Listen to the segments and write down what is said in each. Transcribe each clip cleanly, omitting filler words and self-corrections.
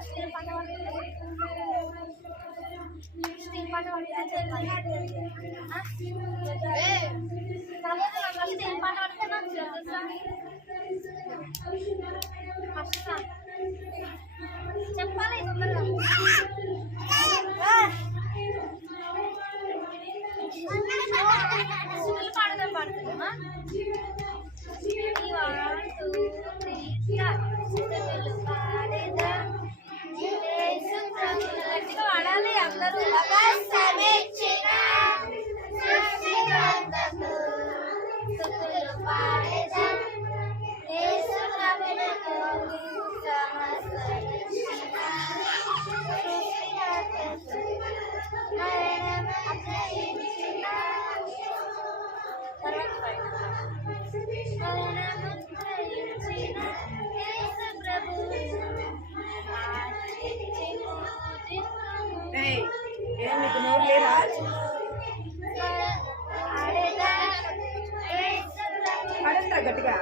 Steel పంట steel పంట steel పంట పడితే నాకు ఫస్ట్ చెప్పాలి తొందరగా స్కూల్ పాడదాం పాడుతున్నామా గట్టిగా వాడాలి అందరూ మీకు నోరు లేదా పడంతా గట్టిగా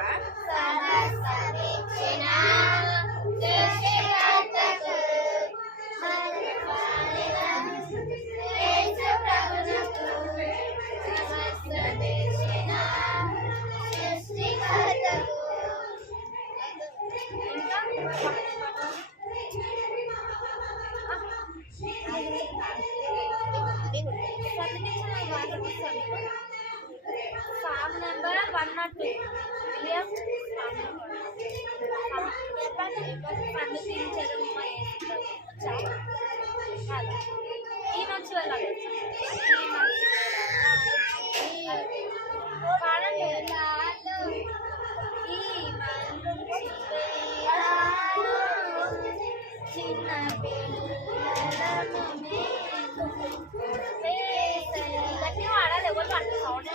Farm number 102. William. ఈ మంచి వాళ్ళ చిన్న గట్టిగా వాడాలి ఎవరు పడుతుంది సౌండ్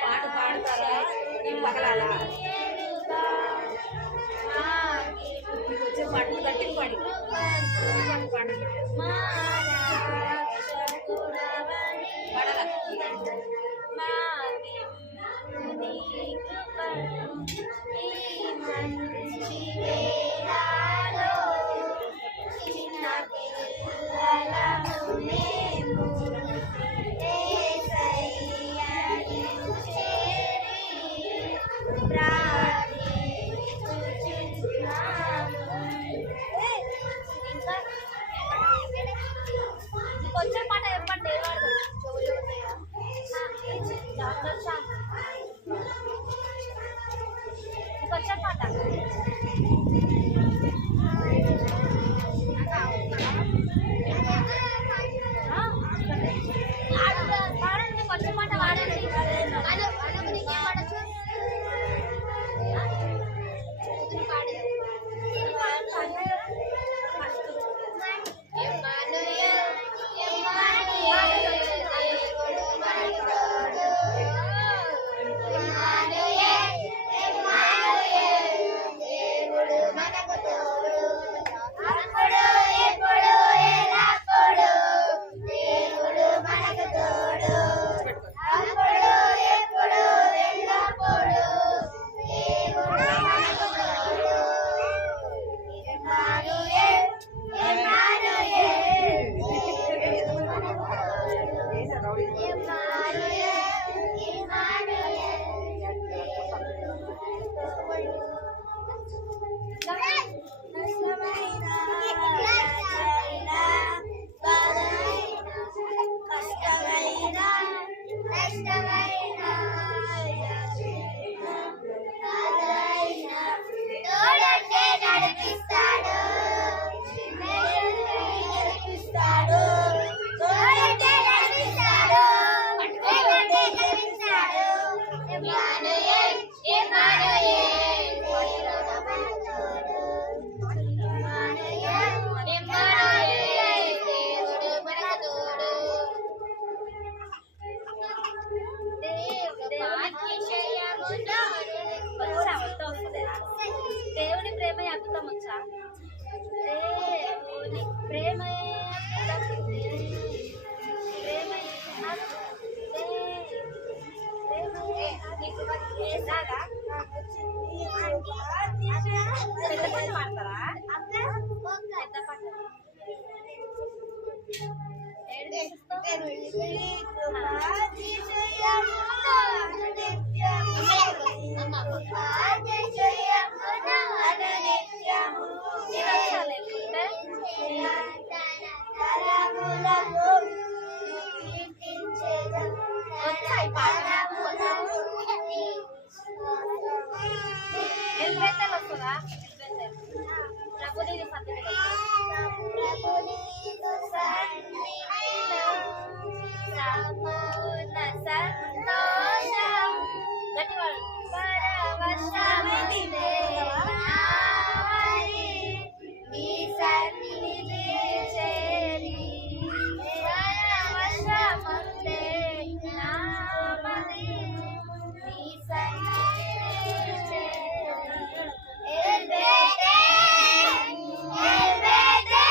పాట పాడతారా పగలాలా వచ్చే పాటలు గట్టిగా పాడి వచ్చే పాట చెప్పండి వచ్చే పాట వాడండి వచ్చే పాట వాడండి అద్భుతం వచ్చా నీకు ప్రేమ నీకు రాదా పెద్ద పాట పాడతారా పెద్ద పాట వచ్చాయి పాట ఎల్బెత్తలు వస్తుందా ప్రభుదేవి సత్యదేవి సంతోషం గట్టివాడు పరవశమైతే నీ సన్నిధి చేరి పరవశమందే నామది నీ సన్నిధి చేరి ఎల్బెతే ఎల్బెతే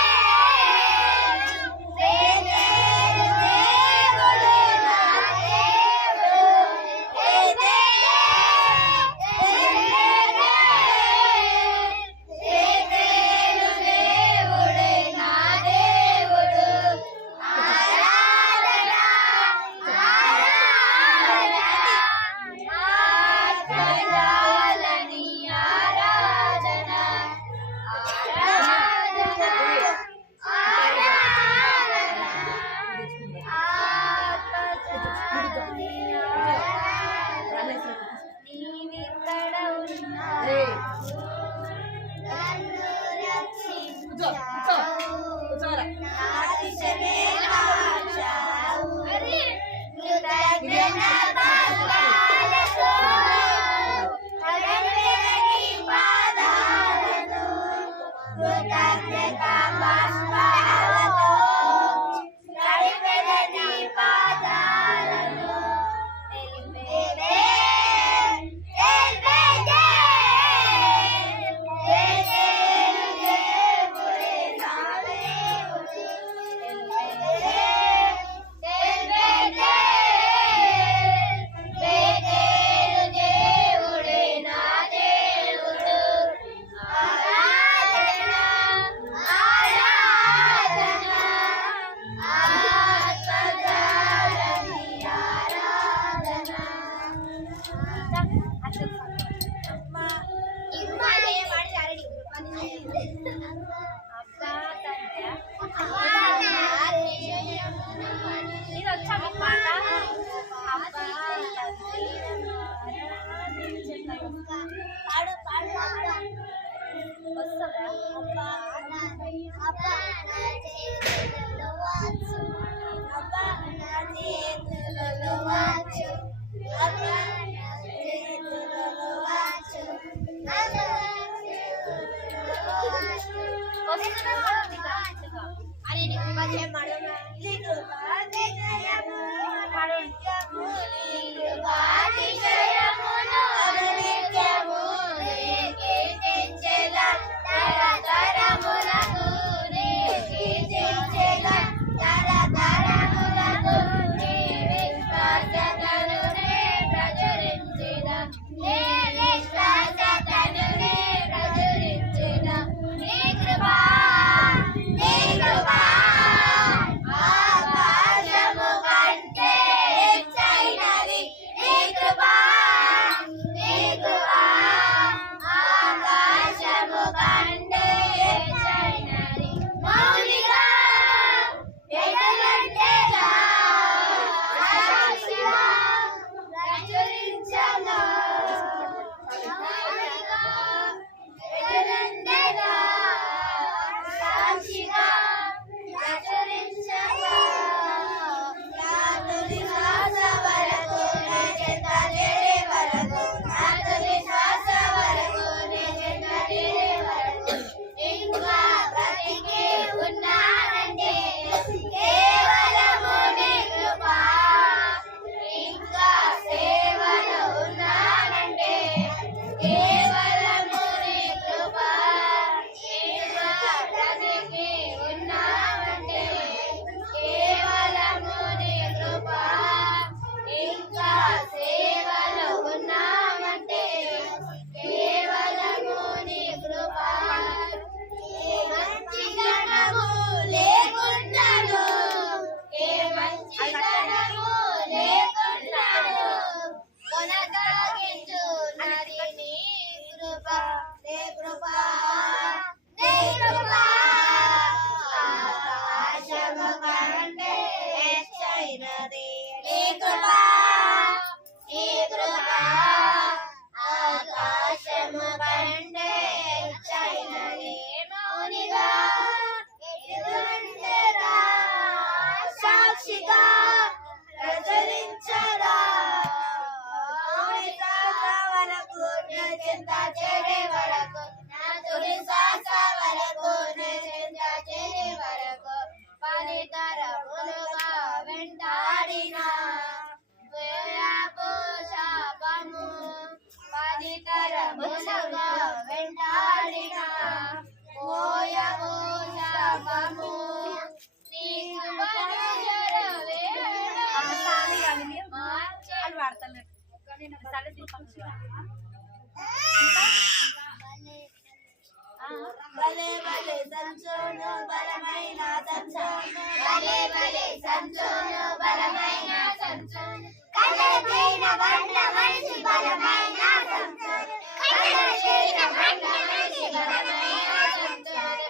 భలే భలే సంచోను బలమైన సంచోను భలే భలే సంచోను బలమైన సంచోను కలపైన బండ మనిషి బలమైన సంచోను కలపైన బండ మనిషి బలమైన సంచోను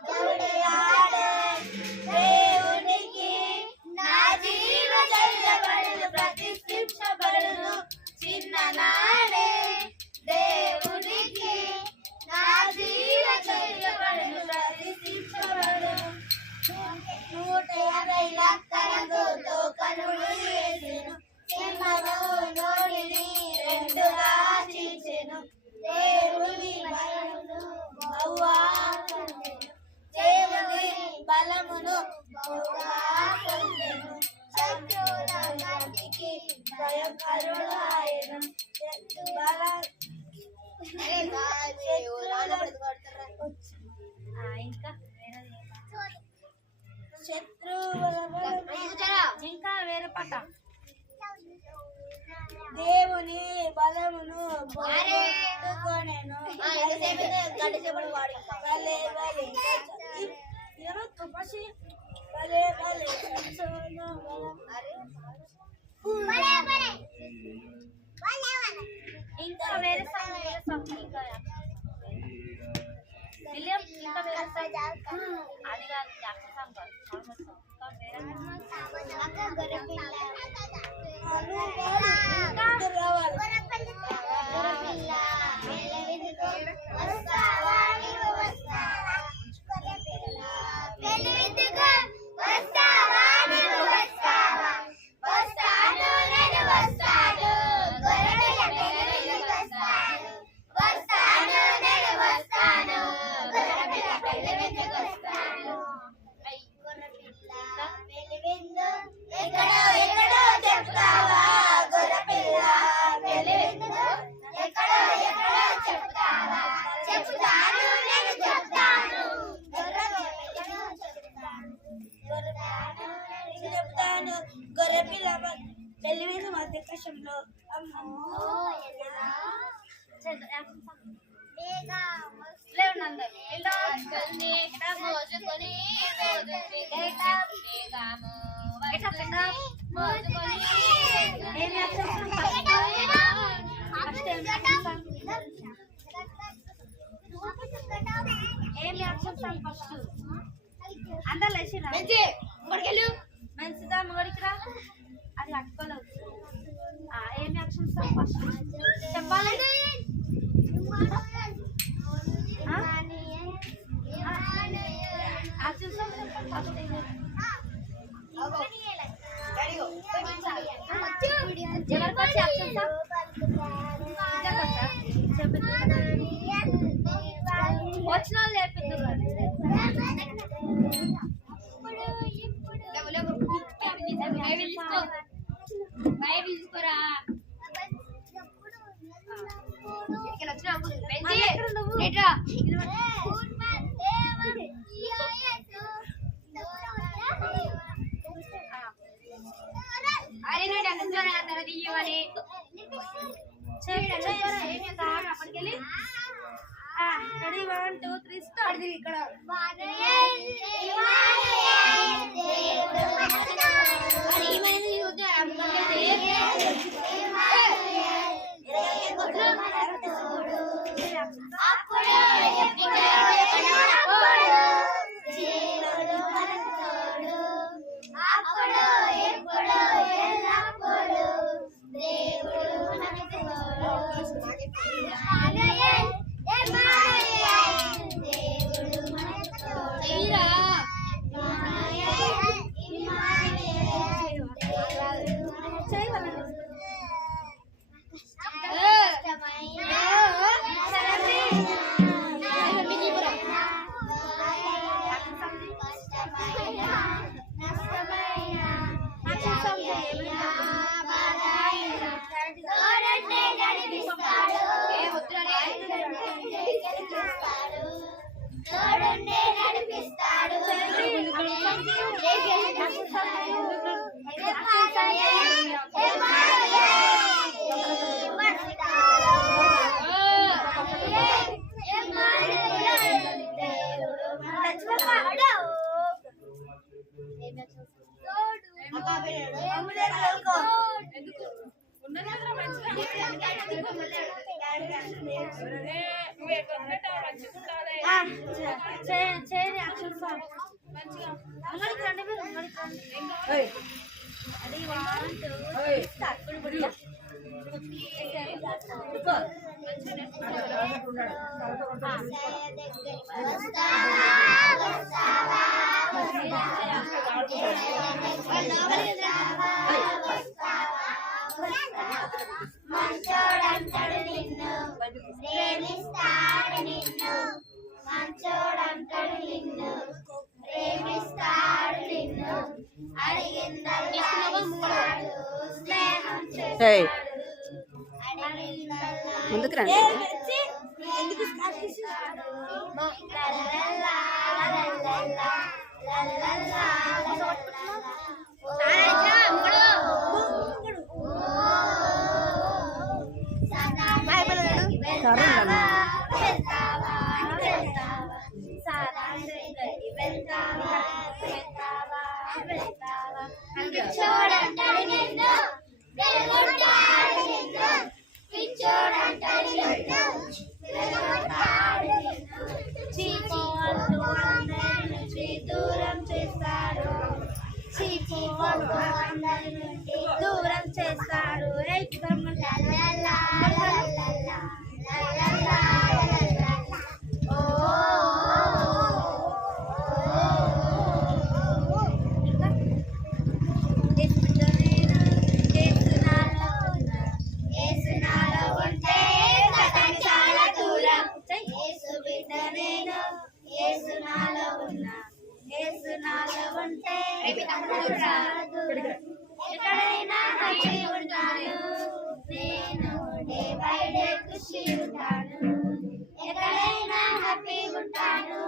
దేవుడి ఆడే దేవునికి నా జీవ చల్లబడును ప్రతిష్ఠించబడును చిన్ననాడే దేవునికి నా జీవ చల్లబడును ప్రతిష్ఠించబడును 150 లక్షలతో తోకనుడు వేసెను సింహము నోడిని రెండుగా చీల్చెను దేవుని బలమును బహుగా పొందెను దేవుని బలమును బహుగా పొందెను శత్రువుల కంటికి భయకరుడాయెను బల ఇంకా వేరే పాట దేవుని బలమును పొందుకొనెను భలే భలే తపసి భలే భలే ఇంకా వేరే సాంగ్ ఇంకా విలియం ఇంకా వేరే అది కాదు జాక్సన్ సాంగ్ కాదు ఇంకా గొర్రెపిల్ల పెళ్లి మీద మధ్య కషంలో అందరు లేచిరా మంచిదా మొగడికిరా అది అట్టుకోలేవు ఏం యాక్షన్ సార్ ఫస్ట్ చెప్పాలి యాక్షన్ సార్ ఎవరికి వచ్చి యాక్షన్ సార్ వచ్చిన వాళ్ళు నేర్పిద్దు తీసుకోరా అప్పటికెళ్ళి రెడీ 1 2 3 స్టార్ట్ ఇక్కడ చేయండి యాక్షన్ సార్ మంచిగా అంగడికి రండి మీరు అంగడికి రండి అది 1 2 స్టార్ట్ మంచోడంటాడు నిన్ను ప్రేమిస్తాడు నిన్ను మంచోడంటాడు నిన్ను ప్రేమిస్తాడు నిన్ను అడిగిందల్లా ఇస్తాడు స్నేహం చేస్తాడు ముందుకు రండి పిచ్చోడంటాడు నిన్ను వెలుగొట్టాడు నిన్ను పిచ్చోడంటాడు నిన్ను వెలుగొట్టాడు నిన్ను చీపు అంటూ అందరి నుంచి దూరం చేస్తాడు చీపు అంటూ అందరి నుండి దూరం చేస్తాడు లల్లల్లా, లల్లల్లా, లల్లల్లా, లల్లల్లా. ఓ ఏసునాలో ఉంటే ప్రపంచాల దూరం ఏసు బిడ్డ నేను ఏసునాలో ఉన్నా ఏసునాలో ఉంటే రాదు ఎక్కడైనా హ్యాపీ ఉంటాను నేను డే బై డే ఖుషి ఉంటాను ఎక్కడైనా హ్యాపీ ఉంటాను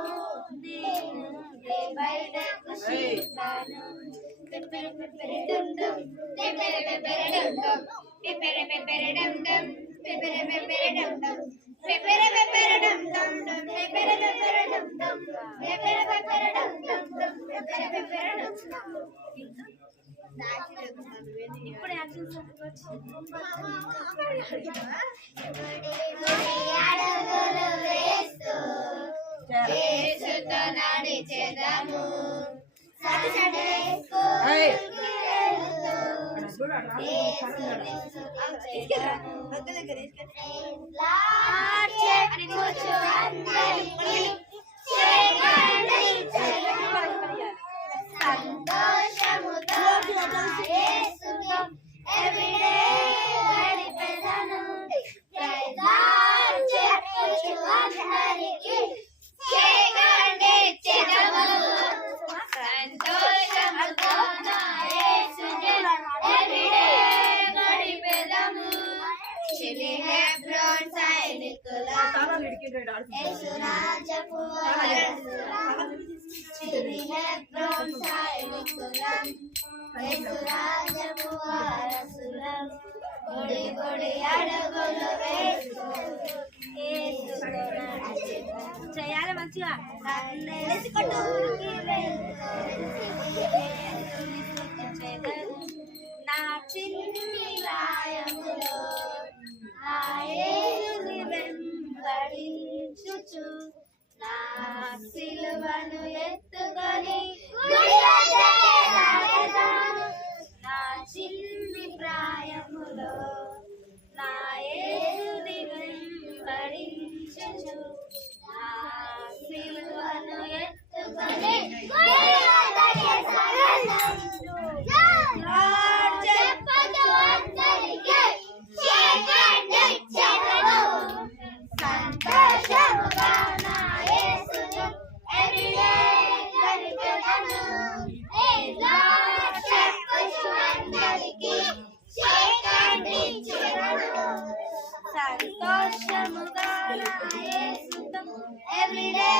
నేను డే బై డే ఖుషి ఉంటాను పెపెరె పెపెరె డుమ్ డుమ్ పెపెరె పెపెరె డుమ్ డుమ్ పెపెరె పెపెరె డుమ్ డుమ్ పెపెరె పెపెరె డుమ్ డుమ్ పెపెరె పెపెరె డుమ్ డుమ్ డుమ్ పెపెరె పెపెరె డుమ్ డుమ్ పెపెరె పెపెరె డుమ్ డుమ్ డుమ్ పెపెరె పెపెరె డుమ్ డుమ్. ఇప్పుడు యాక్షన్ సార్ అడుగులు వేస్తూ యేసుతో నడిచెదము సడసడేస్తూ చెప్పుచు అందరికీ చేయండి సంతోషముతో యేసుతో ఎవ్రీడే గడిపెదను ప్రైజ్ లార్డ్ చెప్పుచు అందరికీ చేయండి చెదము సంతోషముతో యేసుతో ఎవ్రీడే గడిపెదము చిలి హెబ్రోన్ సైనికుల యేసు రాజపు వారసులం చిలి హెబ్రోన్ సైనికులం యేసు రాజపు వారసులం గుడి గుడి అడుగులు వేస్తూ యేసుతో నడిచెదము. చేయాలి మంచిగా నా చిన్ని రాయములో నా యేసుని వెంబడించుచు నా సిలువను ఎత్తుకొని గుడిలో చేరాను. నా చిన్ని ప్రాయములో నా యేసుని వెంబడించుచు నా సిలువను ఎత్తుకొని గుడిలో చేరాను. లార్డ్ చెప్పదు అందరికీ చేయండి చెదను సంతోషముగా నా యేసును ఎవ్రీడే గడిపెదను. లార్డ్ చెప్పదు అందరికీ చేయండి చెదను సంతోషముగా నా యేసుతో ఎవ్రీడే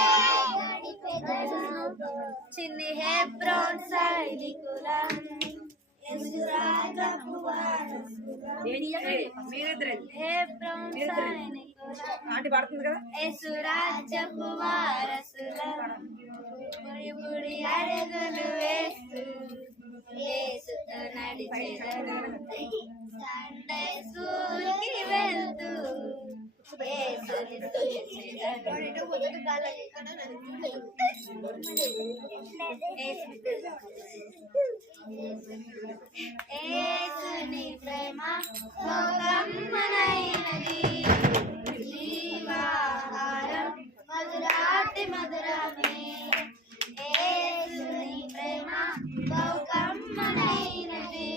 గడిపెదను. చిన్ని హెబ్రోన్ సైనికులం యేసు రాజపు వారసులం మీరిద్దరండి హెబ్రోన్ సైనికులం ఆంటీ పాడుతుంది కదా యేసు రాజ్యపు వారసులం బుడి బుడి అడుగులు వేస్తూ యేసుతో నడిచెదను సండే స్కూల్ కి వెళ్తూ యేసుని యేసుని ప్రేమ గమ్మనైనది జీవాహారం మధురాతి మధురమే యేసుని ప్రేమ గమ్మనైనది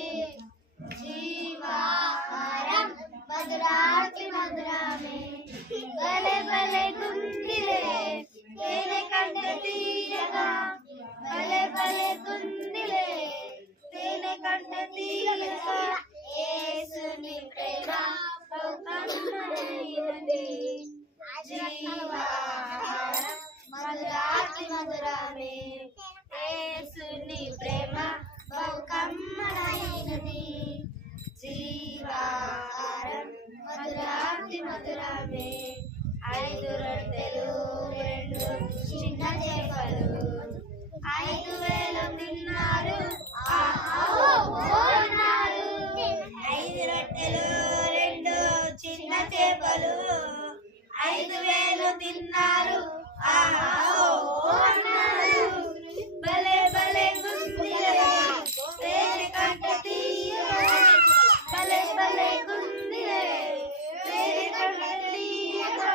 జీవాహారం మధురాతి మధురమే భలే భలే గుందిలే తేనె కంటే తీయగా భలే భలే గుందిలే తేనె కంటే తీయగా యేసుని ప్రేమ గమ్మనైనది జీవాహారం మధురాతి మధురమే యేసుని ప్రేమ గమ్మనైనది జీవాహారం మధురాతి మధురమే 5 రొట్టెలు 2 చిన్న చేపలు 5,000 తిన్నారు అన్నారు 5 రొట్టెలు 2 చిన్న చేపలు 5,000 తిన్నారు అన్నారు భలే భలే గుందిలే తేనె కంటే తీయగా భలే భలే గుందిలే తేనె కంటే తీయగా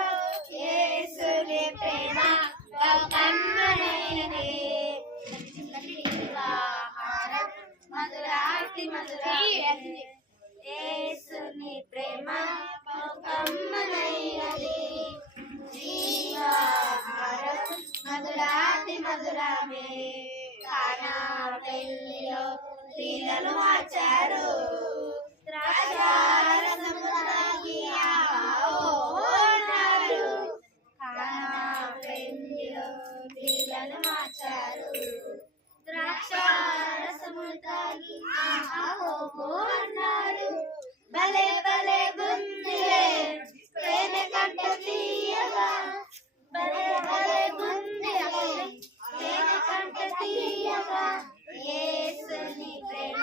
యేసుని ప్రేమ గమ్మనైనది జీవాహారం మధురాతి మధురమే యేసుని ప్రేమ గమ్మనైనది జీవాహారం మధురాతి మధురమే కానా పెళ్లిలో లీలలు మార్చారు ద్రాక్షారసము తాగి అన్నారు కానా పెళ్లిలో లీలలు మార్చారు ద్రాక్షారసము తాగి అన్నారు భలే భలే గుందిలే తేనె కంటే తీయగా భలే భలే గుందిలే తేనె కంటే తీయగా యేసుని ప్రేమ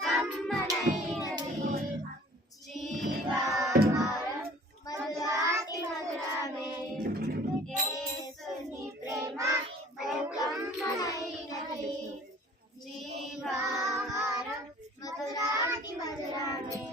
గమ్మనైనది జీవాహారం మధురాతి మధురమే యేసుని ప్రేమ గమ్మనైనది జీవాహారం మధురాతి మధురమే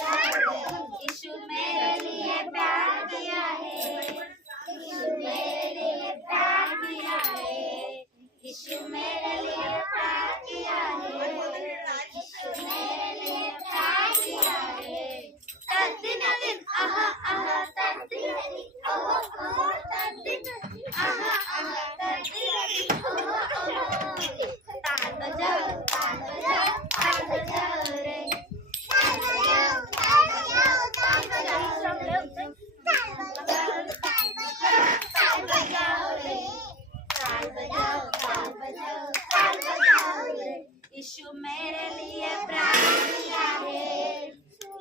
यीशु मेरे लिए प्यार किया है यीशु मेरे लिए प्यार किया है यीशु मेरे लिए प्यार किया है यीशु मेरे लिए प्यार किया है तद्दिन दिन आहा आहा तद्दिन दिन ओहो ओहो तद्दिन आहा आहा तद्दिन दिन ओहो ओहो ताल बजाओ रे यीशु मेरे लिए प्राण दिया है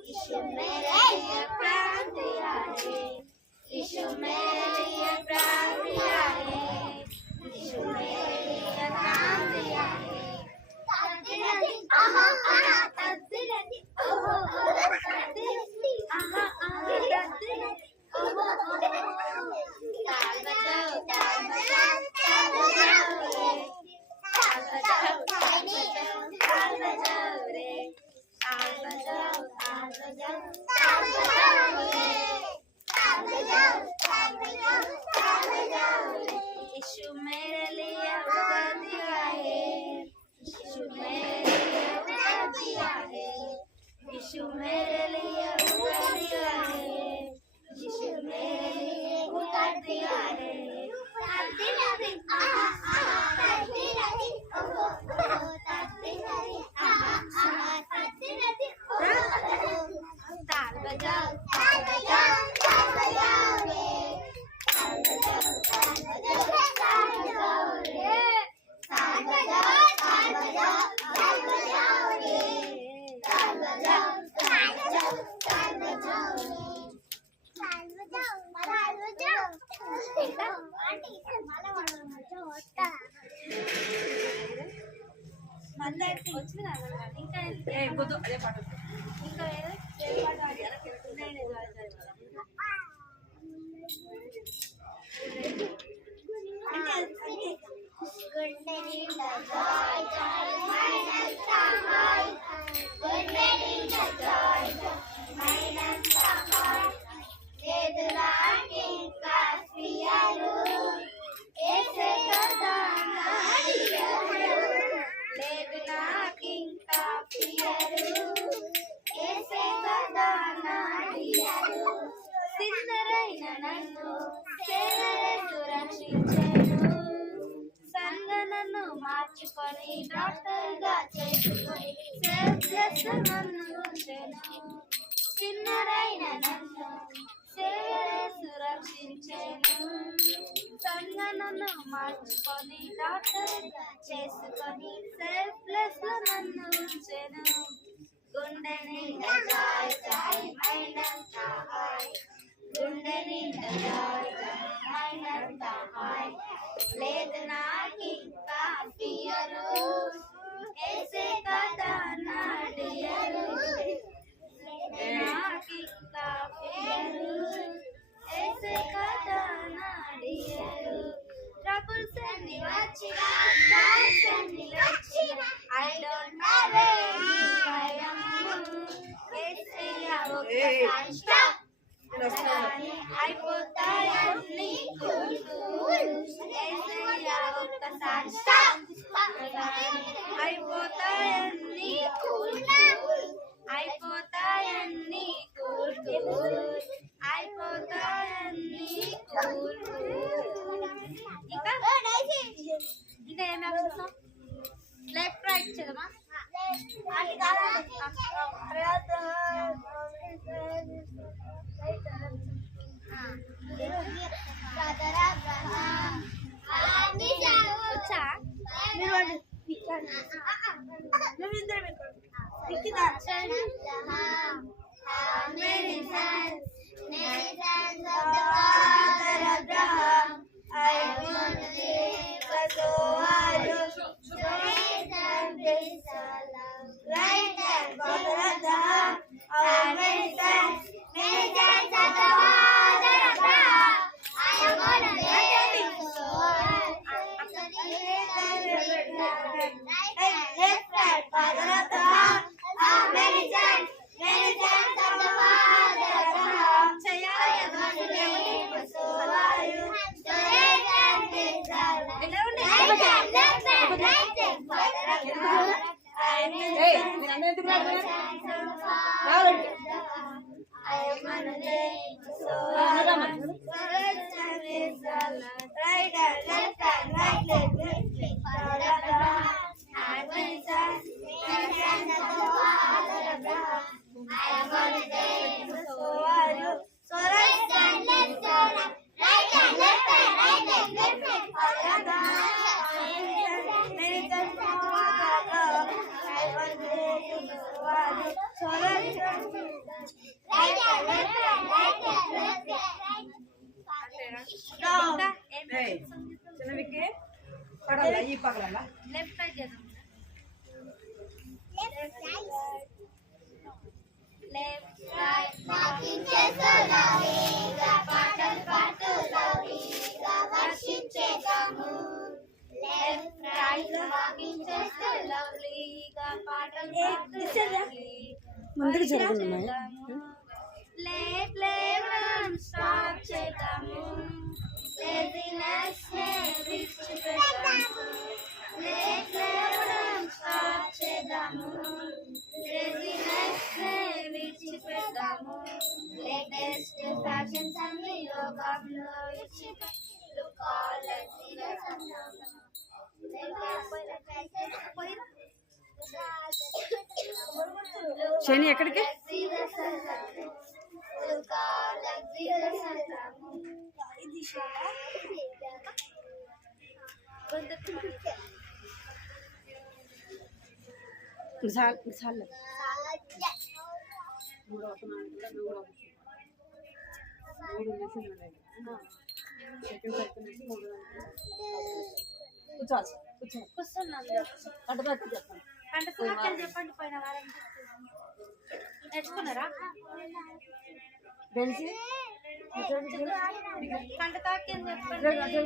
यीशु मेरे लिए प्राण दिया है यीशु मेरे लिए प्राण दिया है यीशु मेरे लिए उतर दिया है, यीशु मेरे लिए उतर दिया है, यीशु मेरे लिए उतर दिया है, यीशु मेरे लिए उतर दिया है। ताल बजाओ, ताल बजाओ, ताल बजाओ रे, ताल बजाओ, ताल बजाओ, ताल बजाओ रे, ताल बजाओ, ताल बजाओ, ताल बजाओ रे, ताल बजाओ, ताल बजाओ, ताल बजाओ रे, ताल बजाओ, ताल बजाओ। ఇంకా ఆంటీ మళ్ళా వాడచ్చు వస్తా మంద వచ్చింది కదా ఇంకా పొద్దు అదే పాట ఇంకా వేరే పాట గుండె నిండా జాయ్ జాయ్ మైనంత హాయ్ గుండె నిండా జాయ్ జాయ్ మైనంత హాయ్ లేదు నాకి కాఫియాలు ఏసే కదా నాడియాలు లేదు నాకి కాఫియాలు ఏసే కదా నాడియాలు సిన్నరైన నన్ను సేవరే సురక్షించెను సంగనను మార్చుకొని డాక్టర్గా చేసుకొని సెల్ఫ్లెస్ నన్ను ఉంచెను చిన్నరైన నన్ను సేవరే సురక్షించెను సంగనను మార్చుకొని డాక్టర్గా చేసుకొని సెల్ఫ్లెస్ నన్ను ఉంచెను గుండె నిండా జాయ్ జాయ్ మైనంత హాయ్ గుండె నిండా జాయ్ జాయ్ మైనంత హాయ్ లేదు నాకింకా ఫియరు ఏసే కదా నాడియరు నాకింకా ఫియరు ఏసే కదా నాడియరు ట్రబుల్స్ అన్ని వచ్చినా స్టార్స్ అన్ని వచ్చినా ఐ డోంట్ హ్యావ్ ఎనీ భయం ఏసయ్య ఒక్కసారి స్టాప్ అయిపోతాయన్ని కూల్ కూల్ ఏసయ్య ఒక్కసారి స్టాప్ అయిపోతాయన్ని కూల్ కూల్ అయిపోతాయన్ని కూల్ కూల్ అయిపోతాయన్ని కూల్ కూల్ ఇంకా ఇంకా ఏమి అక్షరం లెఫ్ట్ రైట్ చదవా అది వచ్చా చిన్నవికి పడాల ఈ పగల లెఫ్ట్ రైట్ చేద్దాం లెఫ్ట్ రైట్ వాకింగ్ చేస్తూ లవ్లీగా పాటలు పాడుతూ లవ్లీగా వర్షించేద్దాము లెఫ్ట్ రైట్ వాకింగ్ చేస్తూ లవ్లీగా పాటలు పాడుతూ ముందుకు జరుగుతున్నాయి. లేవడం స్టాప్ చేద్దాము, లేజినెస్ ని విడిచిపెడదాము. లేవడం స్టాప్ చేద్దాము, లేజినెస్ ని విడిచిపెడదాము. లేటెస్ట్ ఫ్యాషన్స్ అన్ని లోకంలో శని ఎక్కడికి? చెప్పండి. పోయిన వారం నేర్చుకున్నారా? కంట తాకి అని చెప్పండి.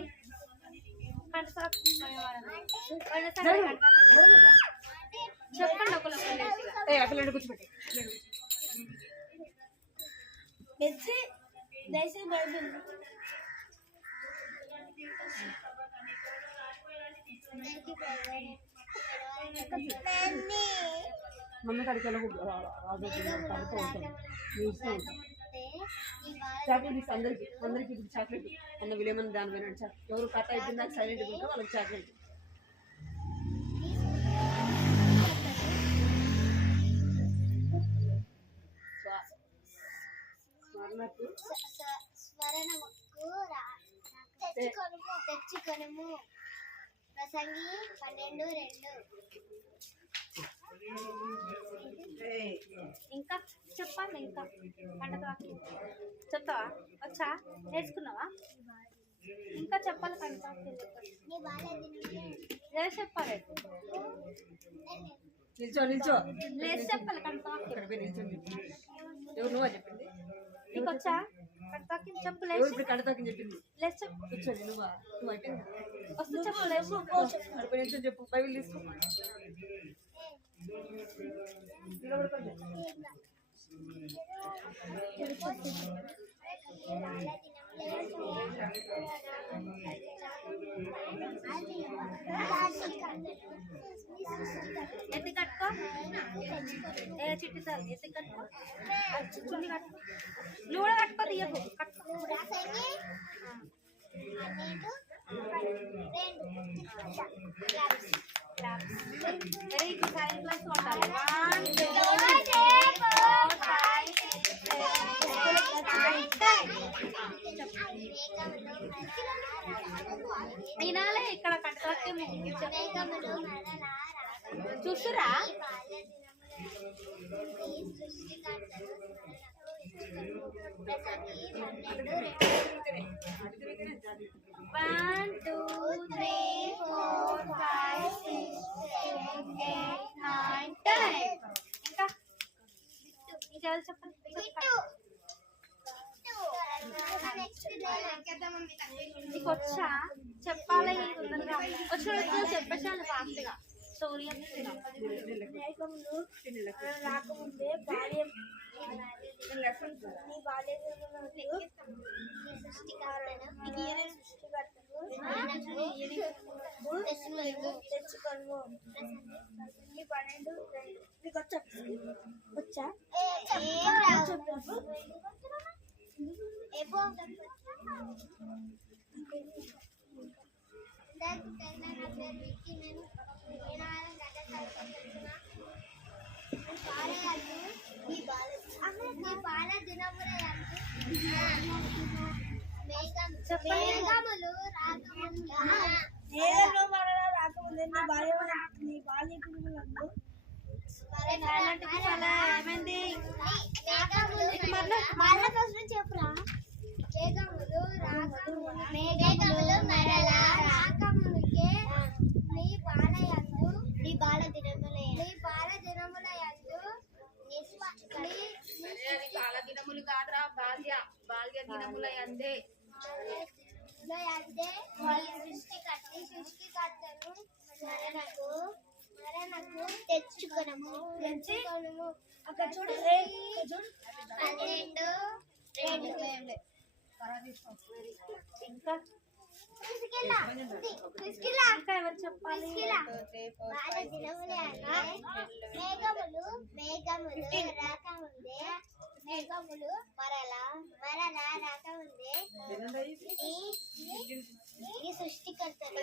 కంట తాకి చెప్పండి. ఒకళ్ళు కూర్చోబెట్టి మమ్మీ కడికి చాక్లెట్ ఇస్తే అందరికి ఇప్పుడు చాక్లెట్ అన్న విలేమని దాని పోయినాడు. ఎవరు కట్ అయిపోయింది దానికి సైలెంట్గా ఉంటే వాళ్ళకి చాక్లెట్. తెచ్చుకొనుము. ప్రసంగి 12:2. ఇంకా చెప్పండి. ఇంకా పంట తాకి చెప్తావా? వచ్చా? నేర్చుకున్నావా? ఇంకా చెప్పాలి. పంట తాకి చెప్పాలి. నిల్చో లేదు చెప్పాలి. పంట తాకి ఎవరు నువ్వా చెప్పింది? నీకు వచ్చా? పంట తాకి చెప్పు. ఇప్పుడు కడతాకని చెప్పింది. లేదు చెప్పు. కూర్చోండి. నువ్వు అయిపోయింది. వస్తు చెప్పు. లేదు అడుపు నిల్చో చెప్పు. బైబిల్ తీసుకో. ఎత్తి కట్టుకో. చిట్టి సార్ ఎత్తి కట్టుకో. చున్ని కట్టుకో. నువ్వు కూడా కట్టుకో. తీయకు. కట్టుకో. Very good. సైలెంట్ క్లాస్ ఉండాలి. 1 2 3 4 5 వినాలే. ఇక్కడ కట్టేమో చూస్తురా? One, two, three, four, five, six, seven, eight, nine, 10. ఇంకా ఇంకెవరు చెప్పండి? నీకు వచ్చా? చెప్పాలి. తొందరగా వచ్చిన చెప్పేసాను ఫాస్ట్గా. స్టోరీ రాకముందే బాల్యం తెచ్చుకోను. 12 మీకు వచ్చా? వచ్చా? ఏమైంది? చెప్పురా. మేఘములు మరలా రాకమునికే నీ బాల దినములయందు బాల దినములు కాదురా, బాల్య దినముల యందే సృష్టికర్తను మరణకు తెచ్చుకొనము. అక్కడ చూడు చూడు 12 2 ఇంకా ఇంకా ఎవరు చెప్పాలి మేఘములు రాకముందే మేఘములు మరలా రాకముందే నీ సృష్టికర్తను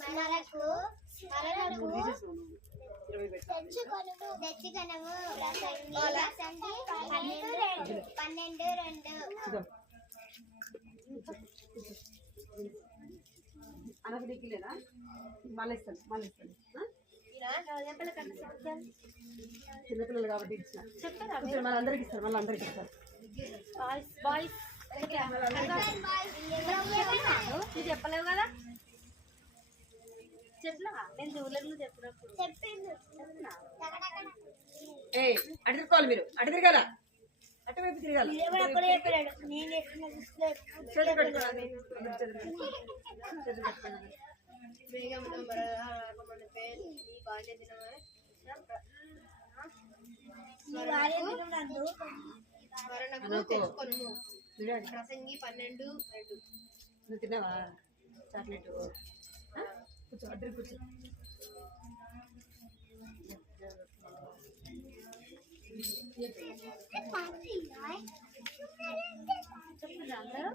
మనలకు తెచ్చుకొనము ప్రసంగి 12:2 అనకు దిక్కులేదా మళ్ళీ ఇస్తాను చిన్నపిల్లలు కాబట్టి ఇచ్చిన చెప్తారా మళ్ళీ అందరికి ఇస్తారు మళ్ళీ అందరికి ఇస్తారు బాయ్స్ నువ్వు చెప్పలేవు కదా చెప్పినా నేను చూడలేదు నువ్వు చెప్పినప్పుడు ఏ అటు తిరుకోవాలి మీరు అటు తిరగాల అటువైపు తిరగాలి చేతులు పెట్టుకోవాలి ప్రసంగి 12:2 నువ్వు తిన్నావా చాక్లెట్ కూర్చో అద్దరు కూర్చో చెప్తున్నా అందరూ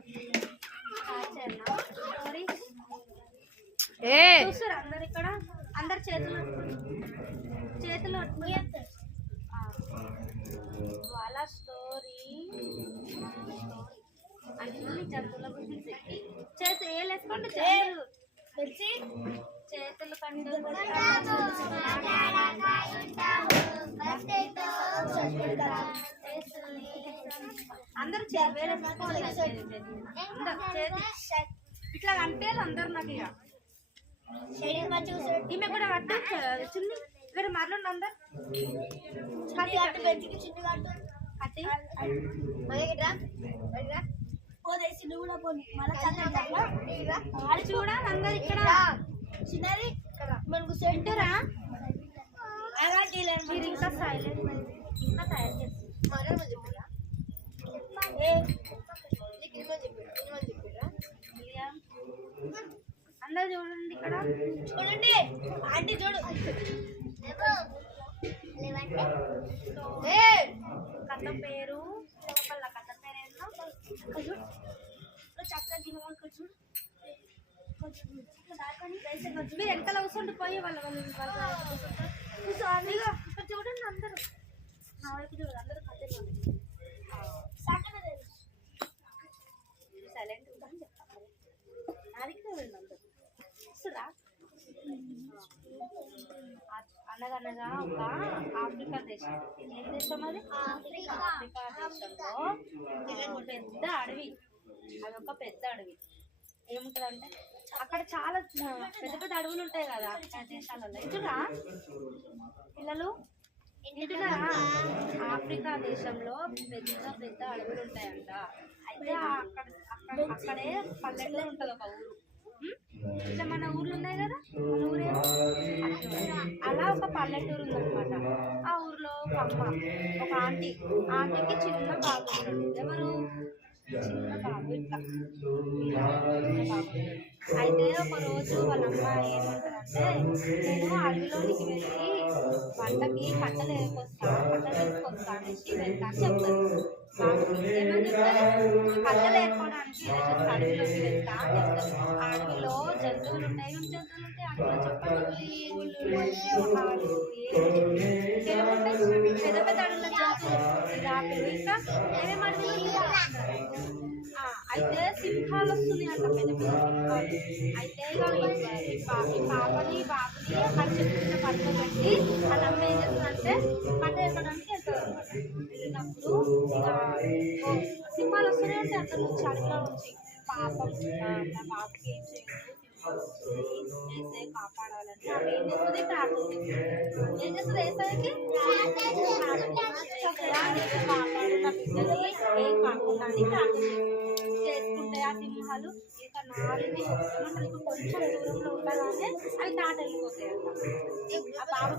చూస్తారు అందరు ఇక్కడ అందరు చేతులు వాళ్ళ స్టోరీ అన్ని జంతువుల గురించి ఏళ్ళు వేసుకోండి చేతులు కండు అందరు వేరే ఇట్లా కనిపించాలి అందరు నాకు ఇక ఈమె కూడా కట్టు చిన్ని వేరే మరలుండి అందరు చూడాలి అందరు ఇక్కడ మనకు సెంటరా మీరు ఇంకా సైలెంట్ ఇంకా తయారు చేస్తారు అందరు చూడండి ఇక్కడ చూడండి ఆంటీ చూడు కథ పేరు వాళ్ళ కథ పేరేందో చక్కగా చూడు మీరు వెనకాల కూర్చోండి పోయి వాళ్ళ ఇక్కడ చూడండి అందరూ నా వైపు చూడండి అందరూ కథలు సైలెంట్ ఉందని చెప్తాను అడిగితే చూడండి అందరూ వస్తుందా అనగనగా ఒక ఆఫ్రికా దేశం ఏం దేశం అది ఆఫ్రికా దేశంలో పెద్ద అడవి అదొక పెద్ద అడవి ఏముంటదంటే అక్కడ చాలా పెద్ద పెద్ద అడవులు ఉంటాయి కదా ఆ దేశాలలో ఇటురా పిల్లలు ఇటురా ఆఫ్రికా దేశంలో పెద్ద పెద్ద అడవులు ఉంటాయంట అయితే అక్కడే పల్లెటూరు ఉంటుంది ఒక ఊరు ఇట్లా మన ఊర్లు ఉన్నాయి కదా మన ఊరేమో అలా ఒక పల్లెటూరు ఉందన్నమాట ఆ ఊర్లో ఒక అమ్మ ఒక ఆంటీకి చిన్న బాబు ఎవరు చిన్న బాబు ఇట్లా అయితే ఒక రోజు వాళ్ళ అమ్మ ఏమంటారంటే నేను అడవిలోనికి వెళ్ళి వంటకి కట్టలు తీసుకొస్తా అనేసి వెళ్తా అని చెప్తారు బాబుకి ఏమని చెప్తారు కట్టలు ఏర్పడానికి అడవిలోకి వెళ్తా అని చెప్తారు ఆ అడవిలో జంతువులు ఉంటాయి జంతువులు ఉంటాయి అడవిలో చెప్పండి ఏముంటాయి పెద్ద పెద్ద అడవుల జంతువులు రాపిలు ఇంకా ఏమేమి అడవులు అయితే సింహాలు వస్తుంది అంట పెద్ద పెద్ద సింహాలు అయితే ఈ పాపని బాబుని అక్కడ చెప్తున్న పట్టుకు పెట్టి వాళ్ళ అమ్మ ఏం చేస్తుందంటే పంట వేయడానికి వెళ్తుంది అనమాట వెళ్ళినప్పుడు ఇక సింహాలు వస్తూనే ఉంటాయి అక్కడ నుంచి అడవిలో నుంచి పాపం నా బాబుకి ఏం చేయదు ఏసై కాపాడాలని ఆమె ఏం చేస్తుంది ప్రార్థన చేస్తుంది ఏం చేస్తుంది ఏసైకి కాపాడు నా బిడ్డని ఏం కాకుండా అని ప్రార్థన చేసుకుంటే ఆ సింహాలు ఇక 4 ఏమంటారు ఇక కొంచెం దూరంలో ఉండగానే అవి తాట వెళ్ళిపోతాయి అంట. ఆ బాబు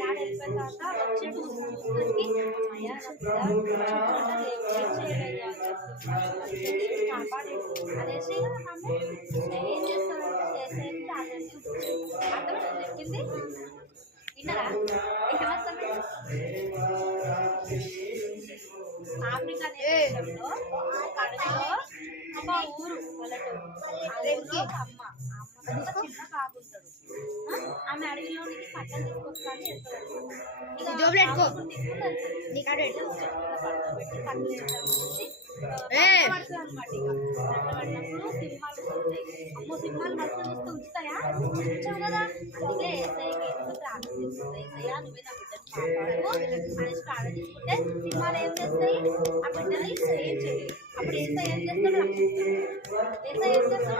తాట వెళ్ళిపోయిన తర్వాత వచ్చి చూసుకుంటే అమ్మయ్య ఏం చేయలేదు కాపాడి అనేసి ఆమె ఏం చేస్తానంటే చేసేది అర్థం చెప్పింది విన్నారా? ఆఫ్రికా దేశంలో ఒక అడవిలో ఒక ఊరు పల్లెటూరు. ఆ ఊరిలో అమ్మ చిన్న బాబు ఉంటాడు. ఆమె అడవిలోనికి కట్టలు తీసుకొస్తాను వెళ్తాడు. ఇక తీసుకుని పడుకోబెట్టి కట్టలు వేస్తామనేసి పడుతుంది అనమాట. ఇక పడినప్పుడు సింహాలు వస్తాయి. అమ్మో సింహాలు మధ్య చూస్తూ ఉంచుతాయా? ఉంచావు కదా, అందుకే ఏసఐకి ఎందుకు ప్రార్థిస్తుంది, ఏసయ్యా నువ్వే నా బిడ్డను కాపాడు అనేసి ప్రార్థించుకుంటే సింహాలు ఏం చేస్తాయి? ఆ బిడ్డని ఏం చేయలేదు. అప్పుడు ఏసఐ ఏం చేస్తాడు? రక్షిస్తాడు. ఏసఐ ఏం చేస్తాడు?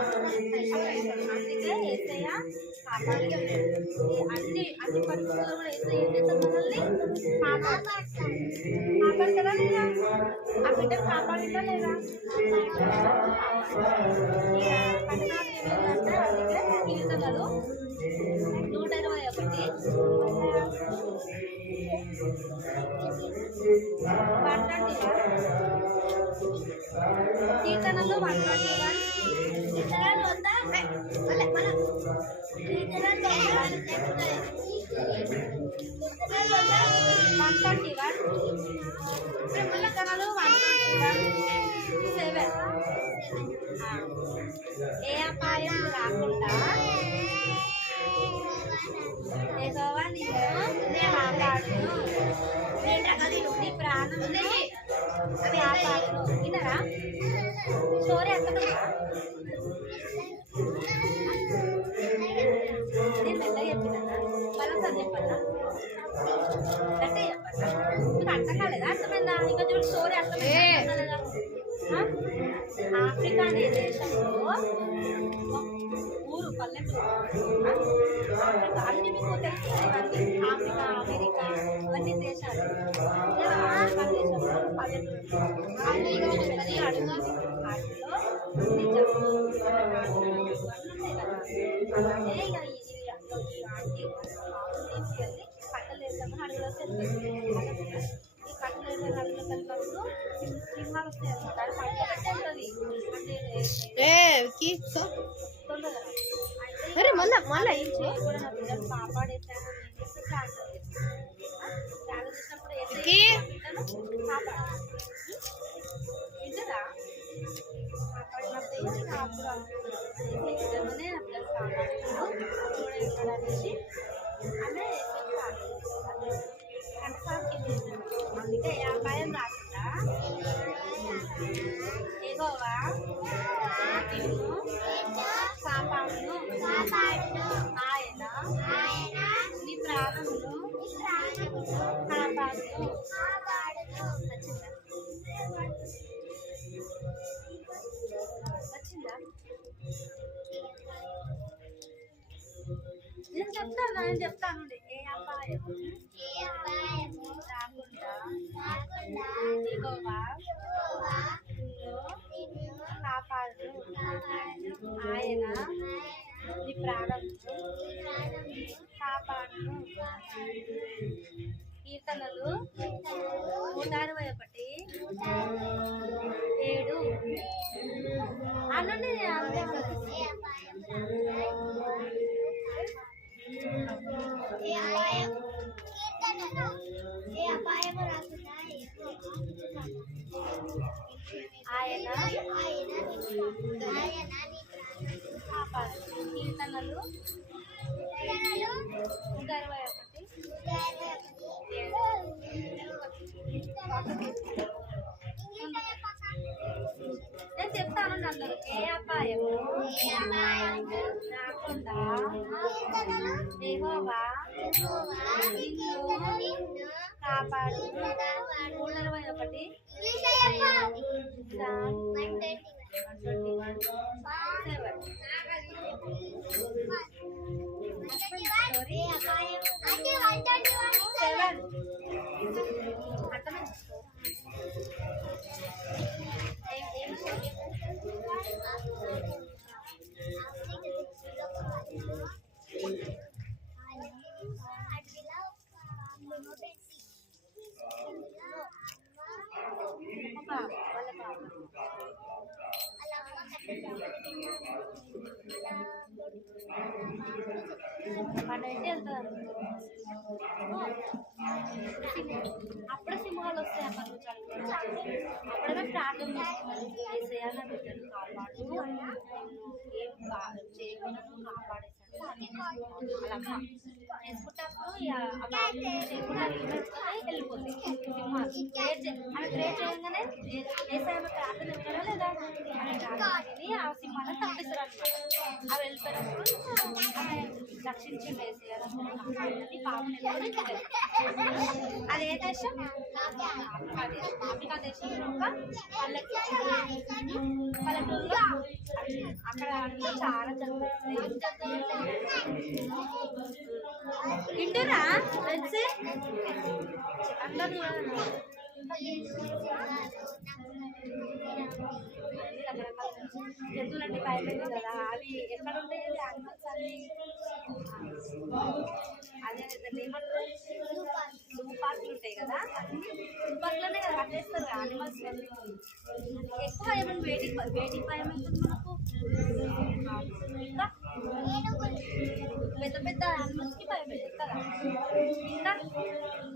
అందుకే ఏసయ్య కాపాడి అన్ని పరిస్థితుల్లో కూడా ఏసఐ ఏం చేస్తాడు? మనల్ని కాపాడతారా లేదా? ఆ బిడ్డను కాపాడుతా లేదా? పట్టణాలు ఏమైందంటే అందుకే కీర్తనలు 121 కీర్తనలు 121 7 ఏ అపాయం రాకుండా యెహోవా నిన్ను కాపాడును, నీ ప్రాణం కాపాడును. వినరా స్టోరీ అర్థమైందా? నేను మెల్లగా చెప్పినా మళ్ళీ చెప్పన్నా అంటే చెప్పన్నా మీకు అర్థం కాలేదా? అర్థమైందా? ఇంకా చూడు స్టోరీ అర్థమైందా లేదా? ఆఫ్రికా అనే దేశంలో ఊరు పల్లెటూరు. ఆఫ్రికా అన్ని మీకు తెలుసు ఇవన్నీ. ఆఫ్రికా, అమెరికా ఇవన్నీ దేశాలు. ఆఫ్రికా దేశంలో పల్లెటూరు అన్ని పెద్ద అడుగు వాటిలో నిజము అన్నీ ఉంటాయి కదా. అలాగే ఇక ఈ ఆంటీ తీసుకెళ్ళి కట్టలు వేస్తామని అడుగులోకి వెళ్తుంది. ఈ కట్టలు వేసే అడుగులోకి వెళ్ళినప్పుడు సింహాలు వస్తాయి అనమాట. అది పట్టుకోబెట్టే ఉంటుంది తొందరగా. అయితే ఏం చేయకూడదు, నా బిడ్డను కాపాడేసాను ప్రార్థన చేస్తాను. ప్రార్థన చేసినప్పుడు బిడ్డను కాపాడాలి. వింటరా? కాపాడినప్పుడు అప్పుడు బిడ్డనే నా బిడ్డను కాపాడాను కూడా ఇక్కడ అనేసి ఆమె కనసాకి అందుకే ఏ అపాయం రాకుండా యెహోవా నిన్ను కాపాడును, ఆయన నీ ప్రాణమును కాపాడును. వచ్చిందా? నేను చెప్తాను ఏ అపాయం రాకుండా యెహోవా నిన్ను కాపాడును, ఆయన నీ ప్రాణమును కాపాడును. కీర్తనలు 161 7 అన్నీ ఆయన కాపాడు. కీర్తనలు 121 నేను చెప్తాను అందరూ. ఏ అపాయము రాకుండా యెహోవా నిన్ను కాపాడు. 121 7 చూస్తారు. అప్పుడే సింహాలు వస్తాయి అక్కడ నుంచి అప్పుడే ప్రార్థన చేస్తున్నారు. ఏసయ్య నా బిడ్డను కాపాడు, ఏం చేయకుండా కాపాడేసాడు అలా చేసుకుంటప్పుడు చేయకుండా వెళ్ళిపోతాయి సింహాలు. ప్రేర్ చేయగానే ఏసయ్య ప్రార్థన ఇవ్వడం లేదా అని ఆ సింహాలను తప్పిస్తారు అనమాట. అవి వెళ్ళిపోయినప్పుడు రక్షించి వేసేయాలని పాపం అది ఏ దేశం? ఆఫ్రికా దేశం యొక్క పల్లెటూరులో అక్కడ చాలా జరుగుతుంది. ఇంటురా అందరూ జంతువులంటే భయపడింది కదా, అవి ఎక్కడ ఉంటాయి యానిమల్స్ అన్ని అదే ఏమంటారు జూ పార్కులు ఉంటాయి కదా, జూ పార్కులోనే కదా కట్టేస్తారు యానిమల్స్. ఎక్కువ ఏమైనా వేటికి భయం అవుతుంది మనకు? ఇంకా పెద్ద పెద్ద యానిమల్స్కి భయం అవుతుంది కదా. ఇంకా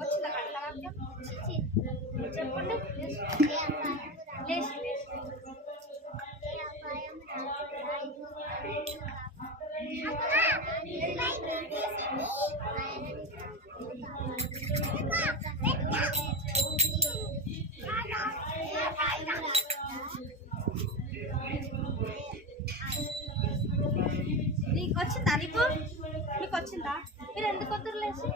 వచ్చిందా కంటవాక్యం? చెప్పండి. లేచి నీకు వచ్చిందా? మీకు వచ్చిందా? మీరు ఎందుకు వద్దరు లేచి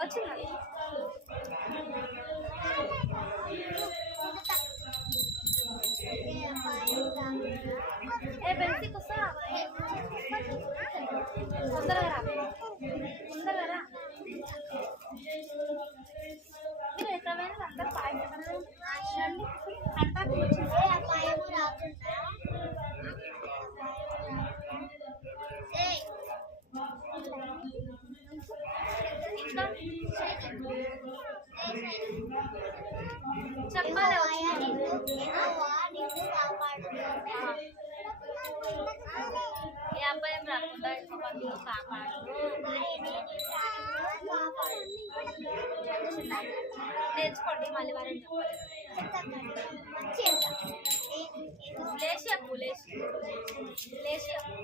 వచ్చిందా? ఏ బెల్సికి వస్తా తొందరగా రా, తొందరగా రా. మీరు ఎక్కడైనా అందరు పాయింట్ కంటాకి వచ్చిందా? ఇంకా చెప్పాలి. ఏ అబ్బాయి రాకుండా ఇంకొక కాపాడు. నేర్చుకోండి మళ్ళీ వారిని లేచి చెప్పు, లేచి చెప్పు.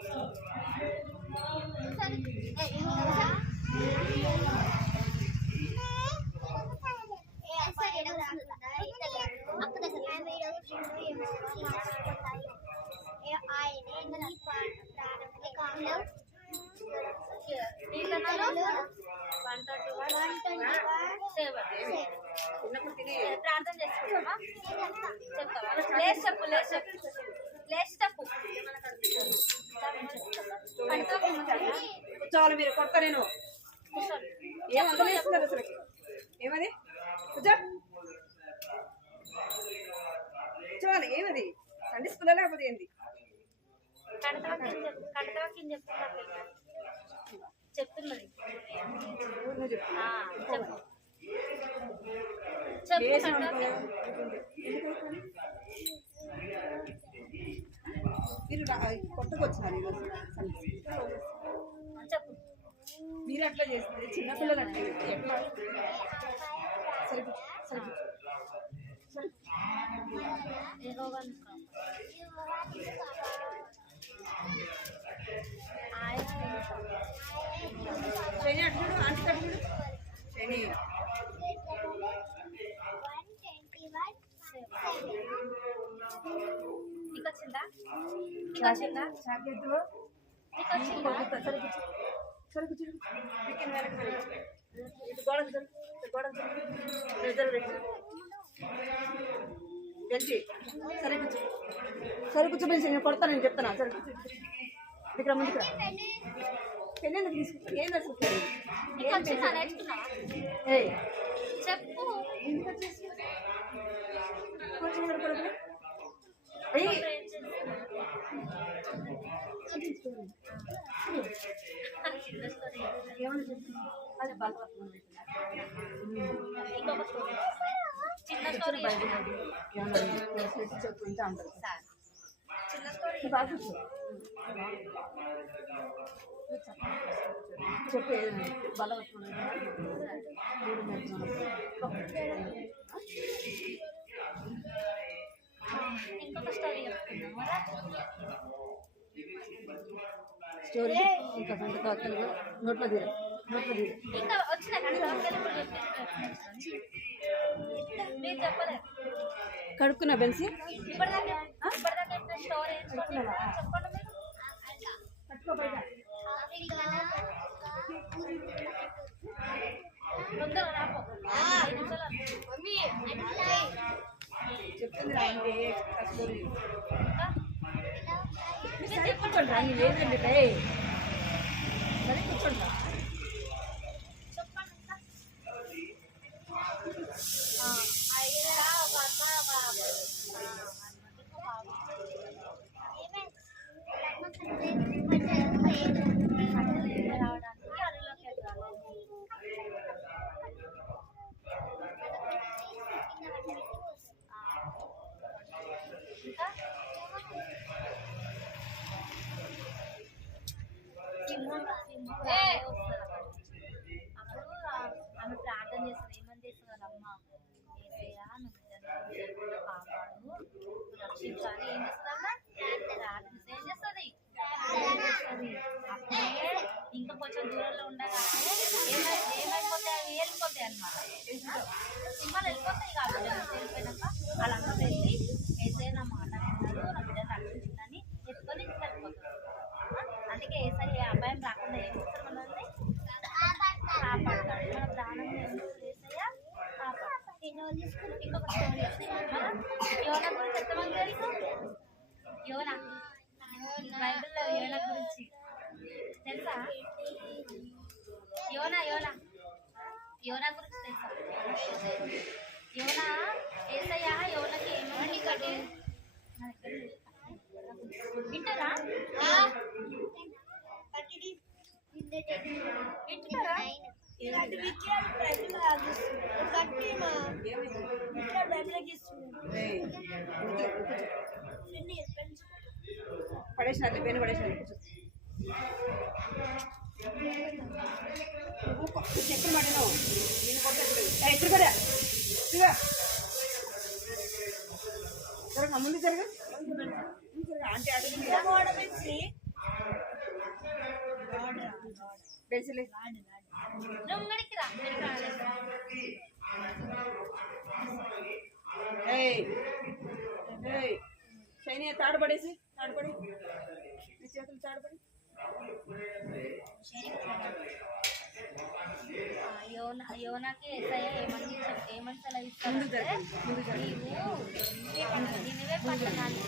ప్రార్థన చేసుకుంటామా? చెప్తావా? లేచి చెప్పు, లేచి చెప్పు. కూర్చోవాలి మీరు, కొడతా నేను. ఏం అందలేస్తున్నారు అసలు? ఏమది కూర్చోవాలి? ఏమది సండే స్కూల్ లేకపోతే ఏంది? చెప్తున్నది మీరు కొత్తగా వచ్చినారు ఈరోజు. చెప్పు. మీరు అట్లా చేస్తుంది చిన్నపిల్లలు అంటే ఎట్లా? సరే సరే శని అట్టుడు ఆంటీ కట్టుడు శని నీకు వచ్చిందా? నీకు వచ్చిందా? చాకెట్ నీకు వచ్చిందా? సరే కూర్చో ఇది గోడకు గెలిచి సరే కూర్చో పెంచి నేను కొడతాను, నేను చెప్తాను. సరే కూర్చో ఇక్కడ ముందుకు రా. పెళ్ళి ఎందుకు తీసుకుంటాను? ఏం అసలు ఏ చెప్పు. ఎందుకు వచ్చేసి ఏమన్నా చెప్తున్నా? అదే బలవత్వం ఇంకొక స్టోరీ, చిన్న స్టోరీ చెప్పు ఇంకా అంటారు. చిన్న చిన్న స్టోరీ చెప్పు ఏదైనా బలవస్తుంది ఇంకొక స్టోరీ చెప్తున్నాం కదా. స్టోరీ ఇంకా సంత కాకలు నోట్లో తీర ఇంకా వచ్చిన మీరు చెప్పలేదు కడుక్కున్నా బెన్సి ఇప్పటిదాకా చెప్పిన స్టోరీ చెప్పండి మీరు. తొందరగా రాపో 5 నిమిషాలు. చెప్తుంది రాండి స్టోరీ ఇంకా సరే కూర్చోండి నీ ఏంటండి సరే కూర్చోండి చెప్పండి ఇంకా. అయ్యా ఒక అమ్మ రావడానికి అడవిలోకి వెళ్ళాలి. ఇంకా సింహం రానే వస్తుంది అప్పుడు ఆమె ప్రార్థన చేస్తుంది. ఏమని చేస్తుంది అమ్మ ఏసయ్యా నువ్వు కాపాడు రక్షించాలి. ఏం చేస్తుందమ్మా ప్రార్థన ఏం చేస్తుంది అప్పుడే ఇంకా కొంచెం దూరంలో ఉండగానే ఏమైపోతాయి అవి వెళ్ళిపోతాయి అన్నమాట. సింహాలు వెళ్ళిపోతాయి కాబట్టి వెళ్ళిపోయినాక వాళ్ళమ్మ వెళ్ళి ఏసయ్య నా మాట విన్నాడు నా బిడ్డను రక్షించిందని ఎత్తుకొని వెళ్ళిపోతారు. అందుకే ఏసయ్య అభయం రాకుండా ఏం చేస్తారు మనల్ని కాపాడతాడు. మన ప్రాణం ఏసయ్య కాపాడతాడు. ఇంకొక స్టోరీ యోనా గురించి ఎంతమంది తెలుసు? యోనా బైబిల్లో యోనా గురించి తెలుసా? యోనా గురించి తెలుసా? యోనా ఏసయ్య యోనకి ఏమని వింటారా? వింటున్నారా? పడేసాలి పెను పడేసాలి చెప్పిన మాట నేను కొట్టలేదు ఇక్కడ కూడా జరగ ముందు జరగ ఆంటీ పెన్సిల్ ముంగడికి రా శైని తాడుపడి నీ చేతులు తాడుపడి యోనాకి ఏసయ్య ఏమని సెలవిస్తారంటే నినివే పట్టణానికి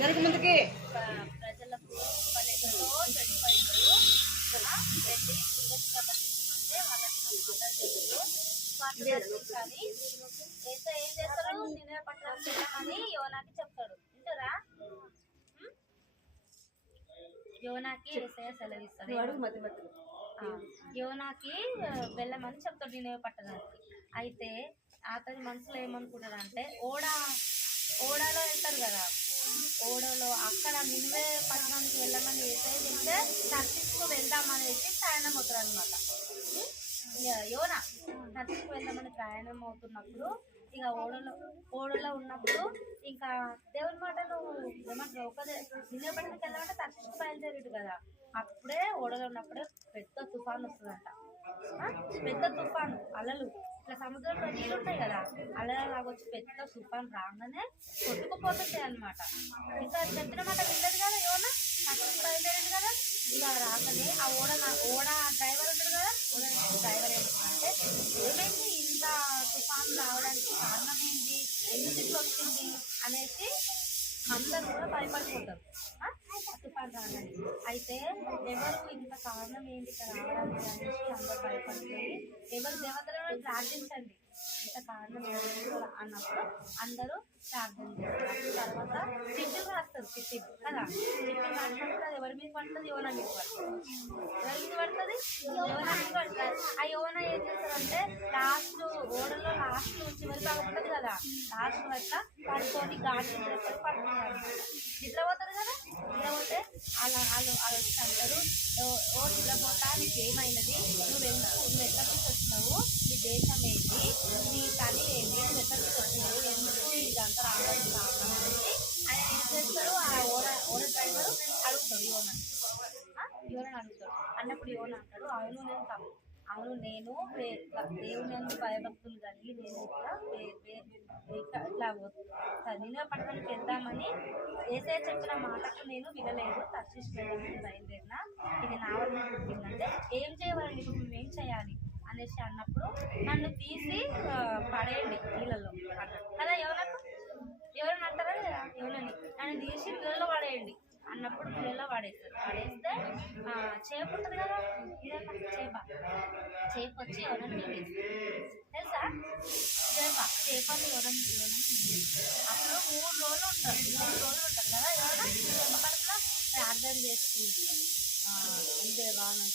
జరుగు ముందుకి ప్రజలకు వాళ్ళెంతో చెడిపోయినారు వెళ్ళి పట్టించమంటే వాళ్ళకి మాటలు చెప్తారు ఏసయ్య ఏం చేస్తారు నినివే పట్టణానికి వెళ్ళమని యోనాకి చెప్తాడు. వింటారా? యోనాకి ఏసయ్య సెలవిస్తాడు. యోనాకి వెళ్ళమని చెప్తాడు నినివే పట్టణానికి. అయితే అతని మనసులో ఏమనుకుంటాడంటే ఓడాలో వెళ్తారు కదా, ఓడలో అక్కడ నినివే పట్టణానికి వెళ్ళమని ఏసయ్య చెప్తే తర్షీషుకు వెళ్దామనేసి ప్రయాణం అవుతారు అనమాట. యోనా తర్షీషుకు వెళ్దామని ప్రయాణం అవుతున్నప్పుడు ఇక ఓడలో ఉన్నప్పుడు ఇంకా దేవుని మాటలు ఏమంటారు నినివే పట్టణానికి వెళ్ళాలంటే తర్షీషుకు బయలుదేరాడు కదా. అప్పుడే ఓడలో ఉన్నప్పుడే పెద్ద తుఫాను వస్తుందంట. పెద్ద తుఫాను అలలు ఇట్లా సముద్రంలో నీళ్ళు ఉంటాయి కదా, అలలాగా వచ్చి పెద్ద తుఫాను రాగానే కొట్టుకుపోతుంటాయి అనమాట. ఇంకా చెప్పిన మాట వినలేదు కదా యోనా, తర్షీషుకు బయలుదేరాడు కదా. ఇక రాకనే ఆ ఓడ డ్రైవర్ ఉంటాడు కదా, డ్రైవర్ ఏమంటే ఏమైంది ఇంత తుఫాను రావడానికి కారణం ఏంటి, ఎందుకు ఇట్లా వచ్చింది అనేసి అందరూ కూడా భయపడిపోతారు తుఫాను రావడానికి. అయితే ఎవరు ఇంత కారణం ఏంటి ఇక్కడ రావడానికి అనేసి అందరూ భయపడిపోయి ఎవరు దేవతలను ప్రార్థించండి ఇంత కారణం ఏంటి అన్నప్పుడు అందరూ ప్రార్థన చేస్తారు. తర్వాత చిట్టులు రాస్తారు. చిట్టు కదా, చిట్టు రాసినప్పుడు అది ఎవరి మీద పడుతుంది? యోనా మీద పడుతుంది. ఎవరి మీద పడుతుంది? యోనా మీద పడుతుంది. ఆ యోనా ఏం చేస్తారంటే లాస్ట్ ఓడలో లాస్ట్ చివరి భాగం ఉంటుంది కదా, లాస్ట్ అట్లా పడుకొని గాడి పడుకుంటారు. నిద్ర పోతుంది కదా, నిద్ర పోతే వాళ్ళు వచ్చి అంటారు, ఓ నిద్రపోతా నీకు ఏమైనది, నువ్వు ఎక్కడి నుంచి వచ్చినావు, నీ దేశం ఏంటి, నీ తల్లి ఏంటి, నువ్వు ఎక్కడి నుంచి వచ్చినావు, ఎందుకు ఇదంతా రావడానికి కారణం అనేది ఆయన ఏం చేస్తాడు, ఆ ఓడ డ్రైవరు అడుగుతాడు యోనని అడుగుతాడు. అన్నప్పుడు యోన అంటాడు, అవును నేను దేవుని అందు భయభక్తులు కలిగి నేను ఇట్లా నినివే పట్టణానికి వెళ్దామని ఏసయ్య చెప్పిన మాటకు నేను వినలేదు, తర్శీషుకి బయలుదేరిన, ఇది నా వల్ల పుట్టిందంటే ఏం చేయవాలి, ఇప్పుడు నువ్వేం చేయాలి అనేసి అన్నప్పుడు నన్ను తీసి పడేయండి నీళ్ళలో అంటాడు కదా. ఎవరని అంటారా ఎవరని, నన్ను తీసి నీళ్ళలో పడేయండి అన్నప్పుడు నీళ్ళలో పడేస్తారు. పడేస్తే చేప ఉంటుంది కదా, చేప వచ్చి ఎవరని తెలుసా, చేపని ఎవరని అప్పుడు 3 రోజులు ఉంటారు కదా, ఎవరైనా చేప కడుపులో ప్రార్థన చేసుకుంటారు. దేవా నేను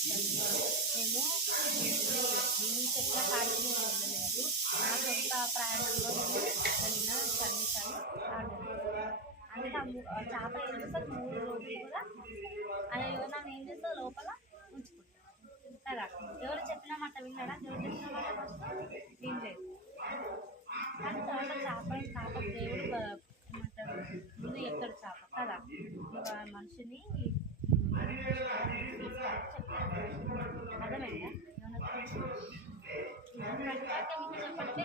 చెట్ల కాడికి నేను వెళ్ళలేదు, నా సొంత ప్రయాణంలో నేను వెళ్ళిన క్షమించాను అంటే చేప ఏం చేస్తారు 3 రోజులు కూడా అది నన్ను ఏం చేస్తారు లోపల ఉంచుకుంటారు కదా. ఎవరు చెప్పిన మాట విన్నాడా, ఎవరు చెప్పిన మాట ఫస్ట్ వినలేదు. కానీ తర్వాత చేప దేవుడు ఏమంటాడు, ముందు ఎక్కడ చేప కదా, మనిషిని అర్థమైందా, చెప్పండి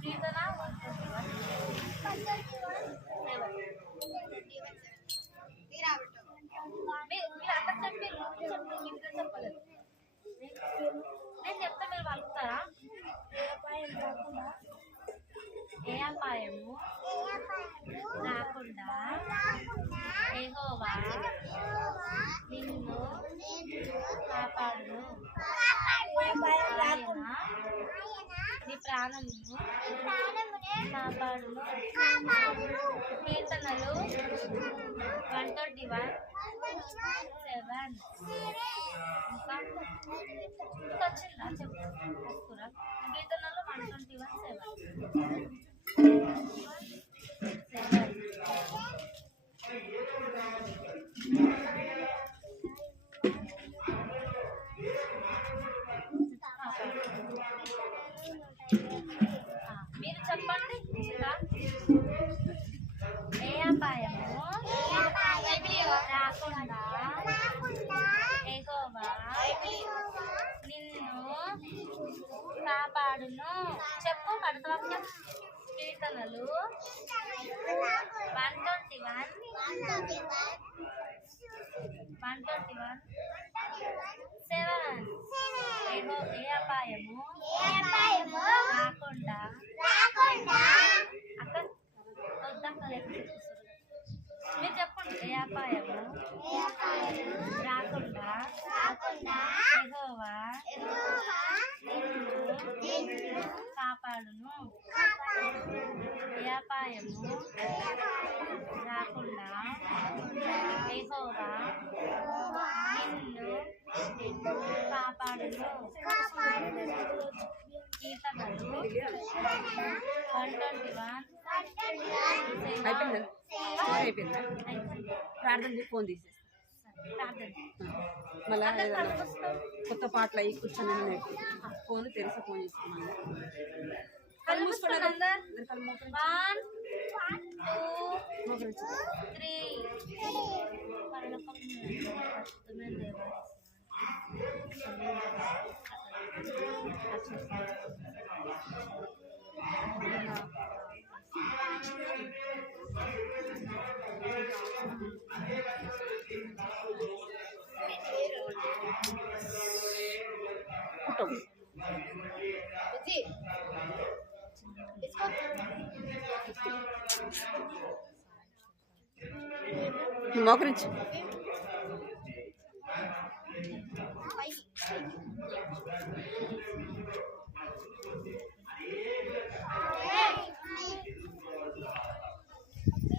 కీర్తన మీరు అంతా చెప్పలేదు, నేను చెప్తా మీరు పలుకుతారా. ఏ అపాయము రాకుండా యెహోవా నిన్ను కాపాడును, నీ ప్రాణమును కాపాడును. కీర్తనలు 121:7. ఇంకా వచ్చిందా చెప్తురా, కీర్తనలు 121:7. మీరు చెప్పండి, ఏ అపాయము రాకుండా యెహోవా నిన్ను కాపాడును. చెప్పు కడతాం. కీర్తనలు 121:7. ఏ అపాయము రాకుండా అక్కడ మీరు చెప్పండి, ఏ అపాయము రాకుండా యెహోవా నిన్ను కాపాడును. ఏ అపాయము రాకుండా యెహోవా నిన్ను కాపాడును. కీర్తనలు 121:7. అయిపోయిందా, ప్రార్థన చెప్పి ఫోన్ తీసేస్తా, మళ్ళీ కొత్త పాటలు అవి కూర్చొని ఫోన్ తెలిసి ఫోన్ చేసుకున్నాను. 1, 2, 3. మోకరించి